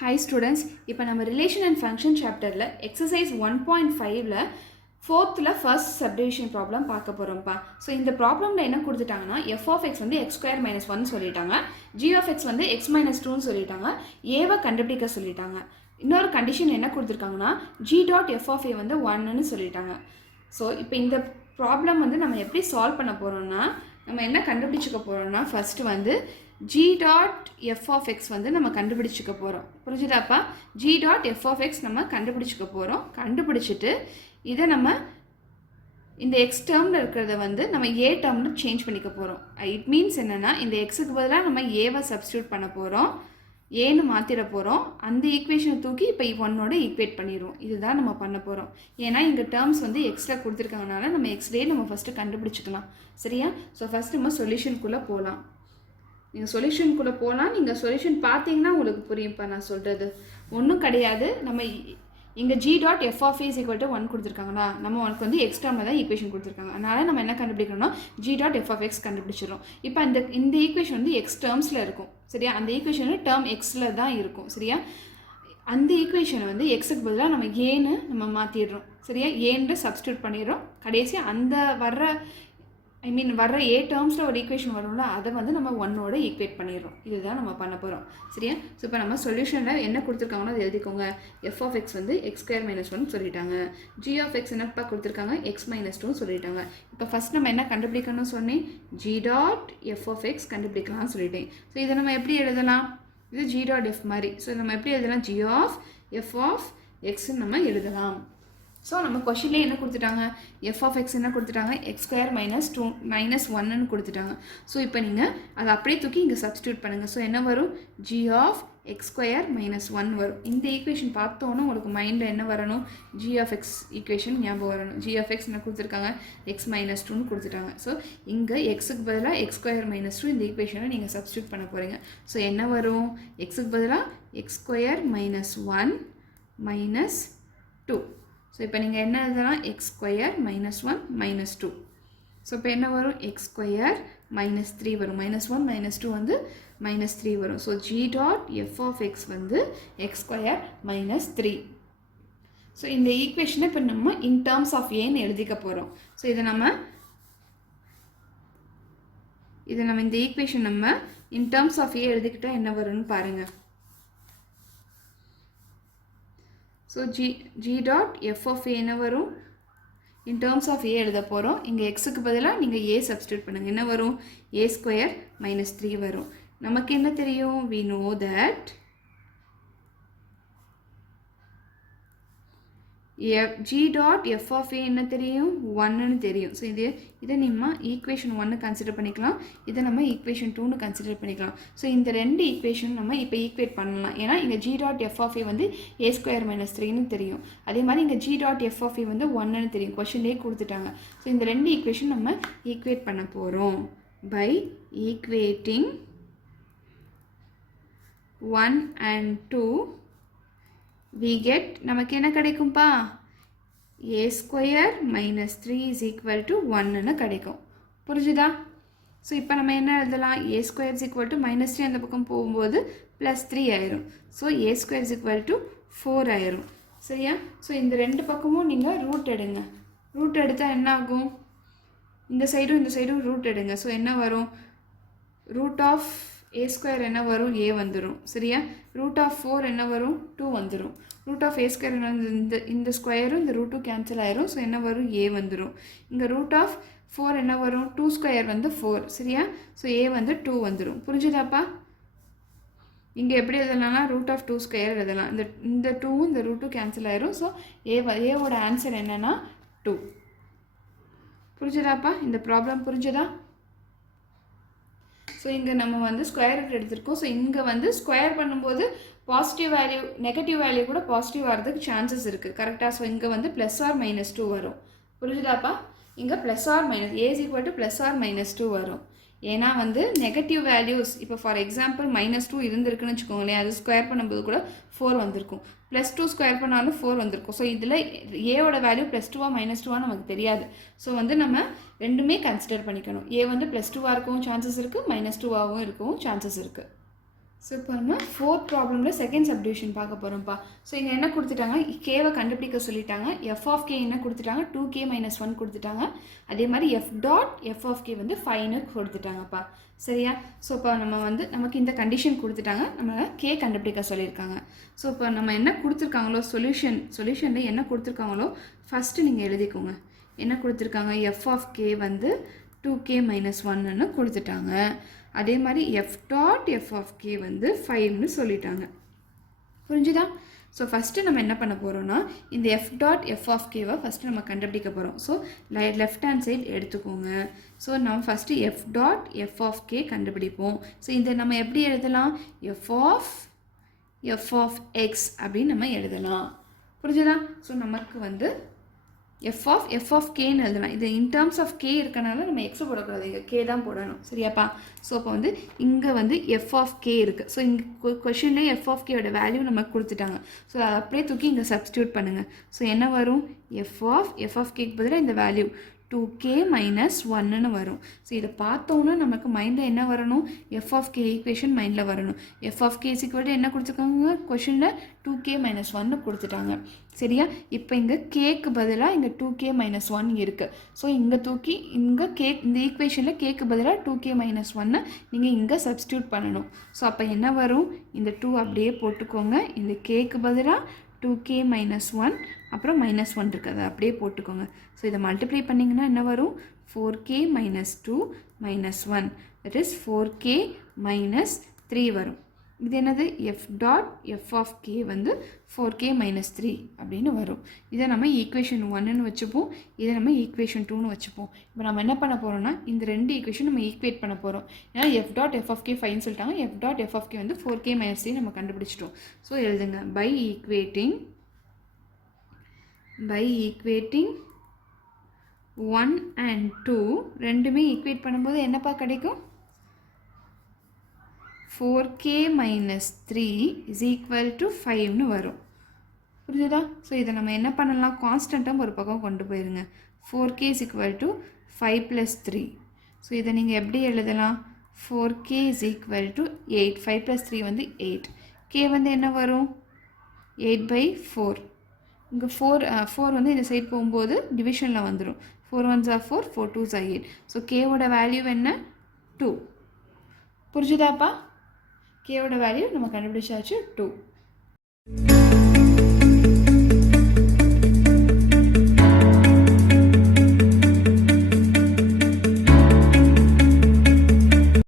Hi students, இப்போ நம்ம relation and function chapterல exercise 1.5ல 4thல first subdivision problem பார்க்க போறோம்ப்பா. So இந்த problemல என்ன கொடுத்துட்டாங்கன்னா f of x வந்து x square minus 1 சொல்லிட்டாங்க, g of x வந்து x minus 2 சொல்லிட்டாங்க, a-வை கண்டுபிடிக்க சொல்லிட்டாங்க. இன்னொரு கண்டிஷன் என்ன கொடுத்துருக்காங்கன்னா g dot f of a வந்து 1ன்னு சொல்லிட்டாங்க. ஸோ இப்போ இந்த ப்ராப்ளம் வந்து நம்ம எப்படி சால்வ் பண்ண போகிறோம்னா நம்ம என்ன கண்டுபிடிச்சிக்க போகிறோம்னா ஃபஸ்ட்டு வந்து g dot f of x வந்து நம்ம கண்டுபிடிச்சிக்க போகிறோம். புரிஞ்சுதாப்பா? g dot f of x நம்ம கண்டுபிடிச்சிக்க போகிறோம். கண்டுபிடிச்சிட்டு இதை நம்ம இந்த x டேர்மில் இருக்கிறத வந்து நம்ம a டேர்மில் சேஞ்ச் பண்ணிக்க போகிறோம். இட் மீன்ஸ் என்னென்னா இந்த எக்ஸுக்கு பதிலாக நம்ம ஏவை சப்ஸ்டியூட் பண்ண போகிறோம், ஏன்னு மாற்றிட போகிறோம். அந்த ஈக்குவேஷனை தூக்கி இப்போ ஒன்னோட ஈக்குவேட் பண்ணிடுவோம். இதுதான் நம்ம பண்ண போகிறோம். ஏன்னா இங்கே டேர்ம்ஸ் வந்து எக்ஸ்ட்ரா கொடுத்துருக்காங்கனால நம்ம எக்ஸ்லேயே நம்ம ஃபஸ்ட்டு கண்டுபிடிச்சிக்கலாம். சரியா? ஸோ ஃபஸ்ட்டு நம்ம சொல்யூஷனுக்குள்ளே போகலாம். நீங்கள் சொல்யூஷனுக்குள்ளே போனால் நீங்கள் சொல்யூஷன் பார்த்தீங்கன்னா உங்களுக்கு புரியும்ப்பா நான் சொல்கிறது. ஒன்றும் கிடையாது. நம்ம இங்கே g dot f of a is equal to 1 கொடுத்துருக்காங்களா, நம்ம உனக்கு வந்து எக்ஸ்ட்ராமில் தான் ஈக்குவேஷன் கொடுத்துருக்காங்க. அதனால் நம்ம என்ன கண்டுபிடிக்கணும்னா g dot f of x கண்டுபிடிச்சிடும். இப்போ இந்த ஈக்குவேஷன் வந்து எக்ஸ் டேர்ம்ஸில் இருக்கும். சரியா? அந்த ஈக்குவேஷன் டேர்ம் எக்ஸில் தான் இருக்கும். சரியா? அந்த ஈக்குவேஷனை வந்து எக்ஸுக்கு பதிலாக நம்ம ஏன்னு நம்ம மாற்றிடுறோம். சரியா? ஏன்னு சப்ஸ்டியூட் பண்ணிடுறோம். கடைசியாக அந்த வர்ற ஏ டேர்ம்ஸில் ஒரு ஈக்குவேஷன் வரும்ல, அதை வந்து நம்ம ஒன்னோட ஈக்குவேட் பண்ணிடுறோம். இதுதான் நம்ம பண்ண போகிறோம். சரியா? ஸோ இப்போ நம்ம சொல்யூஷனில் என்ன கொடுத்துருக்காங்கன்னா அதை எழுதிக்கோங்க. எஃப் ஆஃப் எக்ஸ் வந்து எக்ஸ் ஸ்கொயர் மைனஸ் 1 சொல்லிட்டாங்க, ஜி ஆஃப் எக்ஸ் என்னப்பா கொடுத்துருக்காங்க, எக்ஸ் மைனஸ் 2 சொல்லிட்டாங்க. இப்போ ஃபஸ்ட் நம்ம என்ன கண்டுபிடிக்கணும்னு சொன்னேன், g dot f of x கண்டுபிடிக்கலாம்னு சொல்லிட்டேன். ஸோ இதை நம்ம எப்படி எழுதலாம், இது ஜி டாட் எஃப் மாதிரி. ஸோ நம்ம எப்படி எழுதலாம், ஜி ஆஃப் எஃப் ஆஃப் எக்ஸ்ன்னு நம்ம எழுதலாம். ஸோ நம்ம கொஷின்லேயே என்ன கொடுத்துட்டாங்க, எஃப் ஆஃப் எக்ஸ் என்ன கொடுத்துட்டாங்க, எக்ஸ் ஸ்கொயர் மைனஸ் 1ன்னு கொடுத்துட்டாங்க. ஸோ இப்போ நீங்கள் அதை அப்படியே தூக்கி இங்கே சப்ஸ்டியூட் பண்ணுங்கள். ஸோ என்ன வரும், g of x square minus 1 வரும். இந்த ஈக்குவேஷன் பார்த்தோன்னா உங்களுக்கு மைண்டில் என்ன வரணும், ஜி ஆஃப் எக்ஸ் ஈக்குவேஷன் ஞாபகம் வரணும். ஜி ஆஃப் எக்ஸ் என்ன கொடுத்துருக்காங்க, எக்ஸ் மைனஸ் 2ன்னு கொடுத்துட்டாங்க. ஸோ இங்கே எக்ஸுக்கு பதிலாக எக்ஸ் ஸ்கொயர் மைனஸ் 2 இந்த ஈக்குவேஷனை நீங்கள் சப்ஸ்டியூட் பண்ண போகிறீங்க. ஸோ என்ன வரும், எக்ஸுக்கு பதிலாக X square minus 1 minus 2. So இப்போ நீங்கள் என்ன எழுதலாம், X square minus 1 minus 2. So இப்போ என்ன வரும், எக்ஸ் ஸ்கொயர் மைனஸ் 3 வரும். மைனஸ் 1 மைனஸ் 2 வந்து மைனஸ் 3 வரும். So g dot f of x வந்து எக்ஸ் ஸ்கொயர் மைனஸ் 3. ஸோ இந்த ஈக்குவேஷனை இப்போ நம்ம இன் டேர்ம்ஸ் ஆஃப் ஏன்னு எழுதிக்க போகிறோம். ஸோ இதை நம்ம இந்த ஈக்குவேஷன் நம்ம இன் டேர்ம்ஸ் ஆஃப் ஏ எழுதிக்கிட்டால் என்ன வரும்னு பாருங்கள். So g dot f of a என்ன வரும், இன் டேர்ம்ஸ் ஆஃப் ஏ எழுத போகிறோம். இங்கே எக்ஸுக்கு பதிலாக நீங்கள் ஏ சப்ஸ்டியூட் பண்ணுங்கள். என்ன வரும், ஏ ஸ்கொயர் மைனஸ் 3 வரும். நமக்கு என்ன தெரியும், we know that g dot f of a என்ன தெரியும், 1ன்னு தெரியும். ஸோ இதை நம்ம ஈக்குவேஷன் 1 கன்சிடர் பண்ணிக்கலாம், இதை நம்ம ஈக்குவேஷன் 2ன்னு கன்சிடர் பண்ணிக்கலாம். ஸோ இந்த ரெண்டு ஈக்குவேஷன் நம்ம இப்போ ஈக்குவேட் பண்ணலாம். ஏன்னா இங்கே g டாட் எஃப் ஆஃப் ஏ வந்து ஏ ஸ்கொயர் மைனஸ் 3ன்னு தெரியும். அதே மாதிரி இங்கே g டாட் எஃப் ஆஃப் ஏ வந்து 1ன்னு தெரியும், கொஷின்லேயே கொடுத்துட்டாங்க. ஸோ இந்த ரெண்டு ஈக்குவேஷன் நம்ம ஈக்குவேட் பண்ண போகிறோம். By equating 1 and 2 we get நமக்கு என்ன கிடைக்கும்பா, a square minus 3 is equal to 1ன்னு கிடைக்கும். புரிஞ்சுதா? ஸோ இப்போ நம்ம என்ன எழுதலாம், a square is equal to minus 3 அந்த பக்கம் போகும்போது ப்ளஸ் 3 ஆயிரும். So a square is equal to 4 ஆயிரும். சரியா? ஸோ இந்த ரெண்டு பக்கமும் நீங்கள் ரூட் எடுங்க. ரூட் எடுத்தால் என்ன ஆகும், இந்த சைடும் ரூட் எடுங்க. ஸோ என்ன வரும், ரூட் ஆஃப் ஏ ஸ்கொயர் என்ன வரும், ஏ வந்துடும். சரியா? ரூட் ஆஃப் 4 என்ன வரும், 2 வந்துடும். ரூட் ஆஃப் ஏ ஸ்கொயர் இந்த ஸ்கொயரும் இந்த ரூட்டும் கேன்சல் ஆயிரும். ஸோ என்ன வரும், ஏ வந்துடும். இங்கே ரூட் ஆஃப் 4 என்ன வரும், 2 ஸ்கொயர் வந்து 4. சரியா? ஸோ ஏ வந்து 2 வந்துடும். புரிஞ்சுதாப்பா? இங்கே எப்படி எழுதலாம்னா ரூட் ஆஃப் 2 ஸ்கொயர் எழுதலாம். இந்த 2வும் இந்த ரூட்டும் கேன்சல் ஆயிரும். ஸோ ஏவோட ஆன்சர் என்னன்னா 2. புரிஞ்சுதாப்பா? இந்த ப்ராப்ளம் புரிஞ்சுதா? ஸோ இங்கே நம்ம வந்து ஸ்கொயர் ரூட் எடுத்திருக்கோம். ஸோ இங்கே வந்து ஸ்கொயர் பண்ணும்போது பாசிட்டிவ் வேல்யூ நெகட்டிவ் வேல்யூ கூட பாசிட்டிவ் வரதுக்கு சான்சஸ் இருக்குது. கரெக்டாக? ஸோ இங்கே வந்து ப்ளஸ் ஆர் மைனஸ் 2 வரும். புரிஞ்சுதாப்பா? இங்கே plus or minus a is equal to plus or minus 2 வரும். ஏன்னா வந்து நெகட்டிவ் வேல்யூஸ் இப்போ ஃபார் எக்ஸாம்பிள் மைனஸ் 2 இருந்திருக்குன்னு வச்சுக்கோங்களேன், அது ஸ்கொயர் பண்ணும்போது கூட 4 வந்திருக்கும். ப்ளஸ் 2 ஸ்கொயர் பண்ணாலும் 4 வந்திருக்கும். ஸோ இதில் ஏவோட வேல்யூ ப்ளஸ் 2வா மைனஸ் 2வா நமக்கு தெரியாது. ஸோ வந்து நம்ம ரெண்டுமே கன்சிடர் பண்ணிக்கணும். ஏ வந்து ப்ளஸ் 2வாக இருக்கவும் சான்சஸ் இருக்குது, மைனஸ் 2வாகவும் இருக்கவும் சான்சஸ் இருக்குது. ஸோ இப்போ நம்ம ஃபோர்த் ப்ராப்ளமில் செகண்ட் சப்டிவிஷன் பார்க்க போகிறோம்ப்பா. ஸோ இங்கே என்ன கொடுத்துட்டாங்க, கேவை கண்டுபிடிக்க சொல்லிட்டாங்க. எஃப் ஆஃப் கே என்ன கொடுத்துட்டாங்க, 2k - 1 கொடுத்துட்டாங்க. அதே மாதிரி f dot f of k வந்து 5ன்னு கொடுத்துட்டாங்கப்பா. சரியா? ஸோ இப்போ நம்ம வந்து நமக்கு இந்த கண்டிஷன் கொடுத்துட்டாங்க, நம்ம கே கண்டுபிடிக்க சொல்லியிருக்காங்க. ஸோ இப்போ நம்ம என்ன கொடுத்துருக்காங்களோ சொல்யூஷனில் என்ன கொடுத்துருக்காங்களோ ஃபஸ்ட்டு நீங்கள் எழுதிக்கோங்க. என்ன கொடுத்துருக்காங்க, எஃப் ஆஃப் கே வந்து 2k - 1ன்னு கொடுத்துட்டாங்க. அதே மாதிரி f dot f of k வந்து 5ன்னு சொல்லிட்டாங்க. புரிஞ்சுதா? ஸோ ஃபஸ்ட்டு நம்ம என்ன பண்ண போகிறோம்னா, இந்த எஃப் டாட் எஃப் ஆஃப் கேவை ஃபஸ்ட்டு நம்ம கண்டுபிடிக்க போகிறோம். ஸோ லெஃப்ட் ஹேண்ட் சைடு எடுத்துக்கோங்க. ஸோ நம்ம first f dot f of k கண்டுபிடிப்போம். ஸோ இந்த நம்ம எப்படி எழுதலாம், எஃப் ஆஃப் எக்ஸ் அப்படின்னு நம்ம எழுதலாம். புரிஞ்சுதா? ஸோ நமக்கு வந்து எஃப் ஆஃப் கேன்னு எழுதலாம். இது இன் டேர்ம்ஸ் ஆஃப் கே இருக்கனால நம்ம எக்ஸை போடக்கூடாது, இங்கே கே தான் போடணும். சரியாப்பா? ஸோ அப்போ வந்து இங்கே வந்து எஃப் ஆஃப் கே இருக்குது. ஸோ இங்கே கொஷின்லேயே எஃப் ஆஃப் கேயோட வேல்யூ நமக்கு கொடுத்துட்டாங்க. ஸோ அதை அப்படியே தூக்கி இங்கே சப்ஸ்டியூட் பண்ணுங்கள். ஸோ என்ன வரும், எஃப் ஆஃப் கேக்கு பதிலாக இந்த வேல்யூ 2k - 1ன்னு வரும். ஸோ இதை பார்த்தோன்னா நமக்கு மைண்டில் என்ன வரணும், எஃப் ஆஃப் கே ஈக்குவேஷன் மைண்டில் வரணும். எஃப் ஆஃப் கே = என்ன கொடுத்துருக்காங்க, கொஷினில் 2k - 1 கொடுத்துட்டாங்க. சரியா? இப்போ இங்கே கேக்கு பதிலாக இங்கே 2k - 1 இருக்குது. ஸோ இங்கே தூக்கி இங்கே இந்த ஈக்குவேஷனில் கேக்கு பதிலாக 2k - 1 நீங்கள் இங்கே சப்ஸ்டியூட் பண்ணணும். ஸோ அப்போ என்ன வரும், இந்த 2 அப்படியே போட்டுக்கோங்க. இந்த கேக்கு பதிலாக 2k - 1 அப்புறம் -1 இருக்குது, அதை அப்படியே போட்டுக்கோங்க. ஸோ இதை மல்டிப்ளை பண்ணிங்கன்னா என்ன வரும், 4k - 2 - 1 தட் இஸ் 4k - 3 வரும். இது என்னது, f dot f of k வந்து 4k - 3 அப்படின்னு வரும். இதை நம்ம ஈக்குவேஷன் 1ன்னு வச்சுப்போம், இதை நம்ம ஈக்குவேஷன் 2ன்னு வச்சுப்போம். இப்போ நம்ம என்ன பண்ண போகிறோம்னா, இந்த ரெண்டு ஈக்குவேஷன் நம்ம ஈக்குவேட் பண்ண போகிறோம். ஏன்னா f dot f of k 5ன்னு சொல்லிட்டாங்க, f dot f of k வந்து 4k - 3 நம்ம கண்டுபிடிச்சிட்டோம். ஸோ எழுதுங்க, பை ஈக்குவேட்டிங் 1 and 2 ரெண்டுமே ஈக்குவேட் பண்ணும்போது என்னப்பா கிடைக்கும், 4k - 3 = 5ன்னு வரும். புரிஞ்சுதா? ஸோ இதை நம்ம என்ன பண்ணலாம், கான்ஸ்டண்ட்டாக ஒரு பக்கம் கொண்டு போயிருங்க. 4k = 5 + 3. ஸோ இதை நீங்கள் எப்படி எழுதலாம், 4k = 8. 5 + 3 வந்து 8. k வந்து என்ன வரும், 8/4. இங்கே 4 வந்து இந்த சைடு போகும்போது டிவிஷனில் வந்துடும். 4 1s are 4, 4 2s are 8. So கேவோட value என்ன, 2. புரிஞ்சுதாப்பா? கேவோட வேல்யூ நம்ம கண்டுபிடிச்சாச்சு 2.